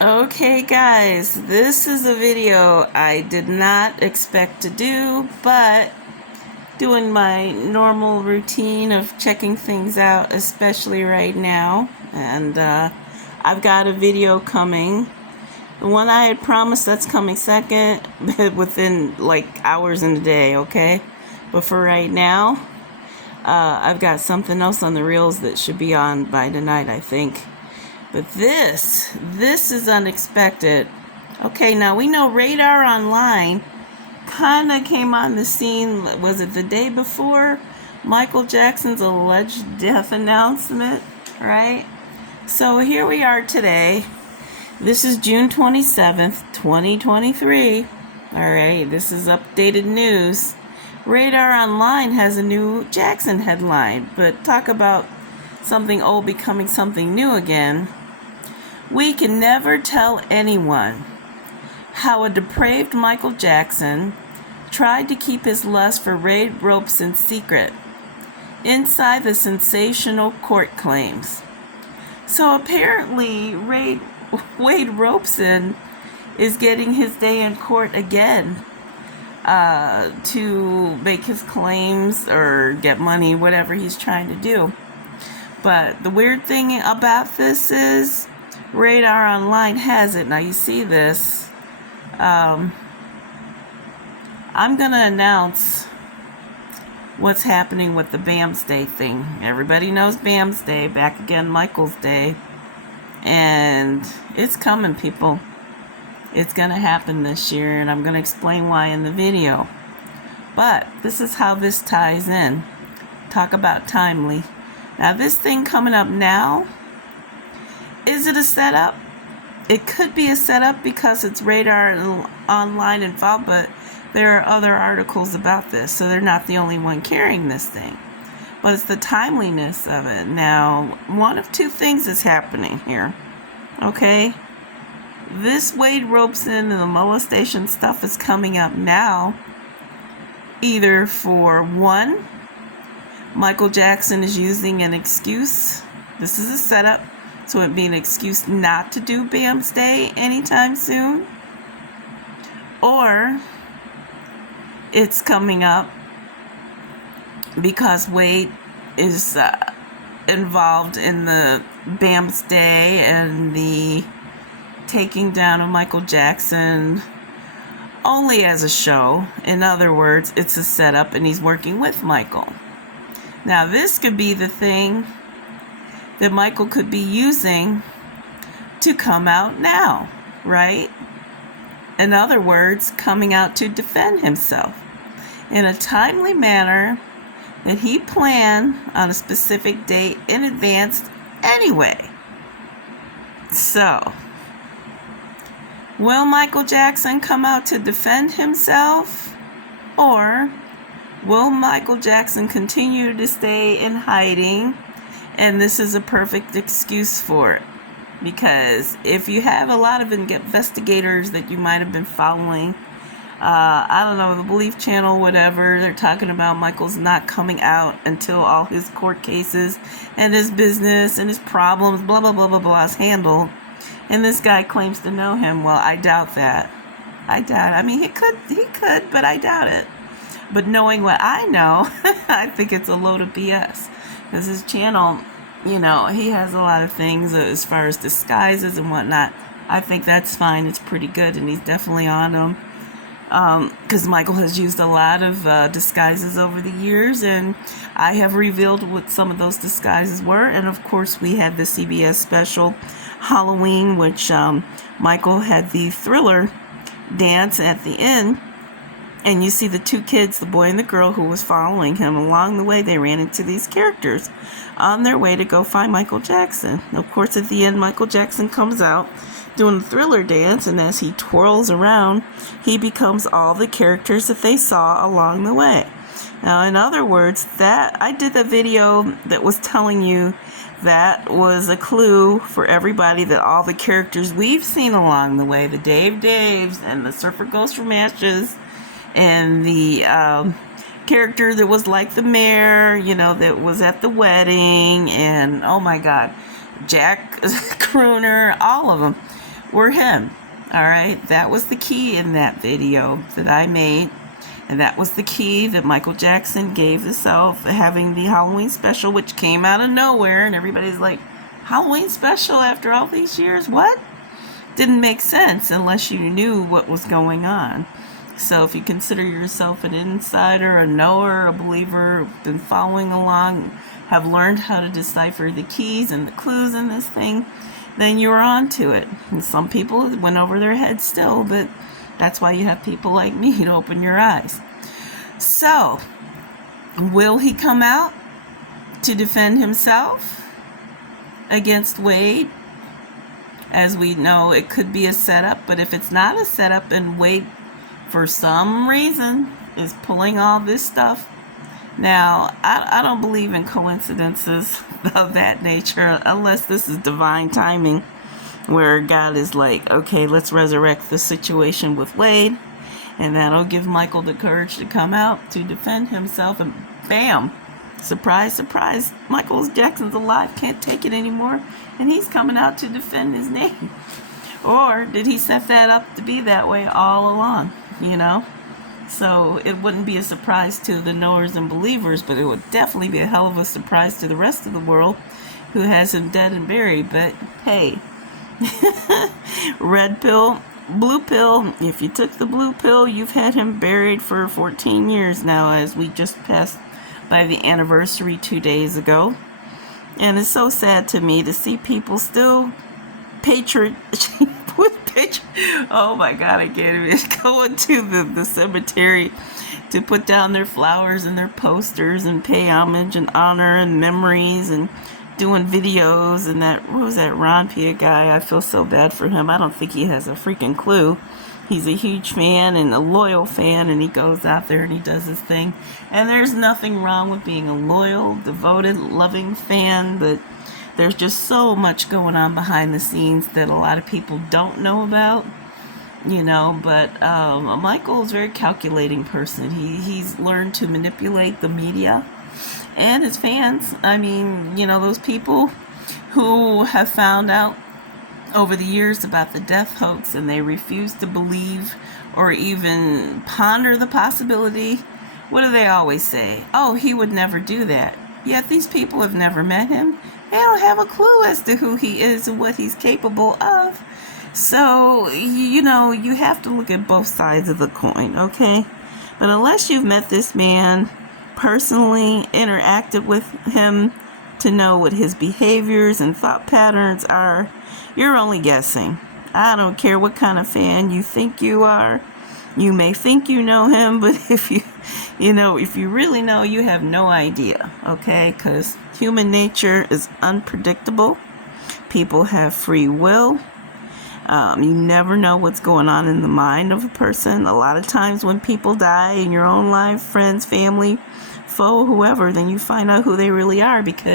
Okay guys, this is a video I did not expect to do, but doing my normal routine of checking things out, especially right now, and I've got a video coming. The one I had promised, that's coming second, within like hours in a day, okay? But for right now, I've got something else on the reels that should be on by tonight, I think. But this is unexpected. Okay, now we know Radar Online kind of came on the scene, was it the day before Michael Jackson's alleged death announcement, right? So here we are today. This is June 27th, 2023. All right, this is updated news. Radar Online has a new Jackson headline, but talk about something old becoming something new again. We can never tell anyone how a depraved Michael Jackson tried to keep his lust for Wade Robson secret inside the sensational court claims. So apparently Wade Robson is getting his day in court again to make his claims or get money, whatever he's trying to do. But the weird thing about this is Radar Online has it. Now you see this. I'm going to announce what's happening with the Bamsday thing. Everybody knows Bamsday, back again, Michael's Day. And it's coming, people. It's going to happen this year, and I'm going to explain why in the video. But this is how this ties in. Talk about timely. Now this thing coming up now, is it a setup? It could be a setup because it's Radar Online involved, but there are other articles about this, so they're not the only one carrying this thing. But it's the timeliness of it. Now, one of two things is happening here. Okay? This Wade Robson and the molestation stuff is coming up now. Either for one, Michael Jackson is using an excuse. This is a setup. So it'd be an excuse not to do Bamsday anytime soon. Or it's coming up because Wade is involved in the Bamsday and the taking down of Michael Jackson only as a show. In other words, it's a setup and he's working with Michael. Now this could be the thing that Michael could be using to come out now, right? In other words, coming out to defend himself in a timely manner that he planned on a specific date in advance anyway. So, will Michael Jackson come out to defend himself, or will Michael Jackson continue to stay in hiding? And this is a perfect excuse for it. Because if you have a lot of investigators that you might have been following, I don't know, the Belief Channel, whatever, they're talking about Michael's not coming out until all his court cases and his business and his problems, blah, blah, blah, blah, blah, is handled. And this guy claims to know him. Well, I doubt that. I doubt it. I mean, he could, but I doubt it. But knowing what I know, I think it's a load of BS. Because his channel, you know, he has a lot of things as far as disguises and whatnot. I think that's fine. It's pretty good, and he's definitely on them. Because Michael has used a lot of disguises over the years, and I have revealed what some of those disguises were. And of course, we had the CBS special Halloween, which Michael had the Thriller dance at the end. And you see the two kids, the boy and the girl, who was following him. Along the way, they ran into these characters on their way to go find Michael Jackson. Of course, at the end, Michael Jackson comes out doing the Thriller dance, and as he twirls around, he becomes all the characters that they saw along the way. Now, in other words, that I did the video that was telling you that was a clue for everybody that all the characters we've seen along the way, the Daves and the Surfer Ghost from Ashes, and the character that was like the mayor, you know, that was at the wedding, and oh my God, Jack Crooner, all of them. were him. All right, that was the key in that video that I made. And that was the key that Michael Jackson gave himself, having the Halloween special, which came out of nowhere. And everybody's like, Halloween special after all these years? What? Didn't make sense unless you knew what was going on. So if you consider yourself an insider, a knower, a believer, been following along, have learned how to decipher the keys and the clues in this thing, then you're on to it. And some people it went over their heads still, but that's why you have people like me to open your eyes. So, will he come out to defend himself against Wade? As we know, it could be a setup, but if it's not a setup and Wade, for some reason, is pulling all this stuff, now, I don't believe in coincidences of that nature unless this is divine timing, where God is like, okay, let's resurrect the situation with Wade, and that'll give Michael the courage to come out to defend himself, and bam, surprise, surprise, Michael Jackson's alive, can't take it anymore, and he's coming out to defend his name. Or did he set that up to be that way all along, So it wouldn't be a surprise to the knowers and believers, but it would definitely be a hell of a surprise to the rest of the world who has him dead and buried. But hey, red pill, blue pill, if you took the blue pill, you've had him buried for 14 years now, as we just passed by the anniversary 2 days ago. And it's so sad to me to see people still oh my God, I can't even going to the cemetery to put down their flowers and their posters and pay homage and honor and memories and doing videos. And what was that Ron Pia guy? I feel so bad for him. I don't think he has a freaking clue. He's a huge fan and a loyal fan, and he goes out there and he does his thing. And there's nothing wrong with being a loyal, devoted, loving fan, but there's just so much going on behind the scenes that a lot of people don't know about, but Michael's a very calculating person. He's learned to manipulate the media and his fans. I mean, those people who have found out over the years about the death hoax and they refuse to believe or even ponder the possibility. What do they always say? Oh, he would never do that. Yet these people have never met him. They don't have a clue as to who he is and what he's capable of. So, you have to look at both sides of the coin, okay? But unless you've met this man personally, interacted with him to know what his behaviors and thought patterns are, you're only guessing. I don't care what kind of fan you think you are. You may think you know him, but if you really know, you have no idea, okay? Because human nature is unpredictable. People have free will. You never know what's going on in the mind of a person. A lot of times when people die in your own life, friends, family, foe, whoever, then you find out who they really are because